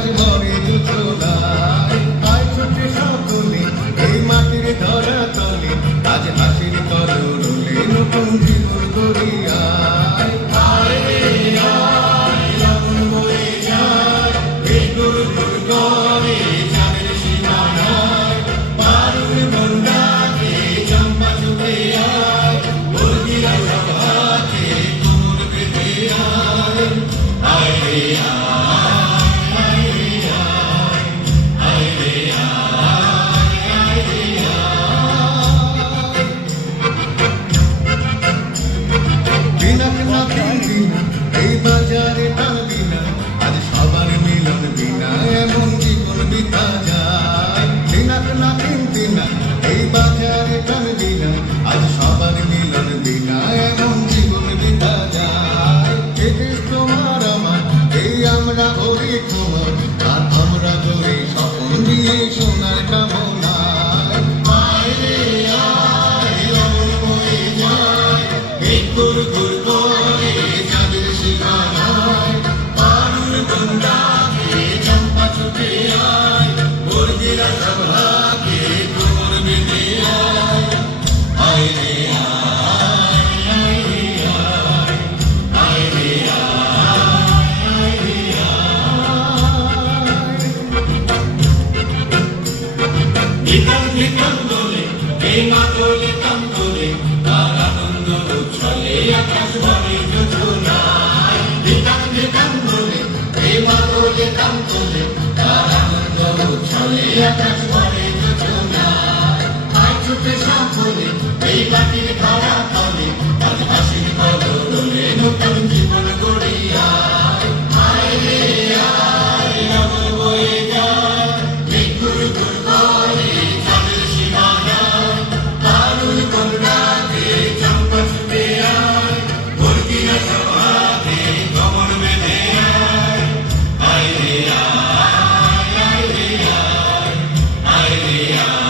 আকাশ ভরে জোছনায় আয় ছুটে সকলে এই মাটির ধরা তলে আজ হাসির কলরলে নতুন জীবন গড়িয়ায় আয় রে আয় লগন বয়ে যায় এই গুর গুর করে চাঁদের সীমানায় পারুর মন ডাকে চম্পা ছুটে আয় মুরগিরা সব হাতে কোমর বেঁধে আয় আয় রে এই বাজারে টানবি না আজ সবার মিলন বিনা এমন জীবন বিতা যায় দিনাক না কিনতি না এই বাজারে টানবি না আজ সবার মিলন বিনা এমন জীবন বিতা যায় এ দেশ তোমার আমার এই আমরা ওরে তোমার আর আমরা ধরে স্বপ্ন নিয়ে সোনার কামনায় আয় রে আয় লগন বয়ে যায় এই গুর গুর করে চাঁদের সীমানায় পারুর মন ডাকে চম্পা ছুটে আয় মুরগিরা সব হাতে কোমর বেঁধে আয় আয় রে আয় রে আয় রে আয় রে ধিকাম ধিকাম দোলে এই মাদলে কাম দোলে তার আনন্দ উচ্ছলে আকাশ ভরে যোছনায় ধিকাম ধিকাম দোলে এই মাদলে কাম দোলে তার আনন্দ উচ্ছলে আকাশ ভরে যোছনায় আয় ছুটে সকলে এই মাটির ধরা তলে আজ হাসির কলরলে নতুন জীবন গড়িয়ায় আয় রে আয় লগন বয়ে যায় এই গুর গুর করে চাঁদের সীমানায় পারুর মন ডাকে চম্পা ছুটে আয় মুরগিরা সব হাতে কোমর বেঁধে আয় আয় রে আয় রে আয় রে আয়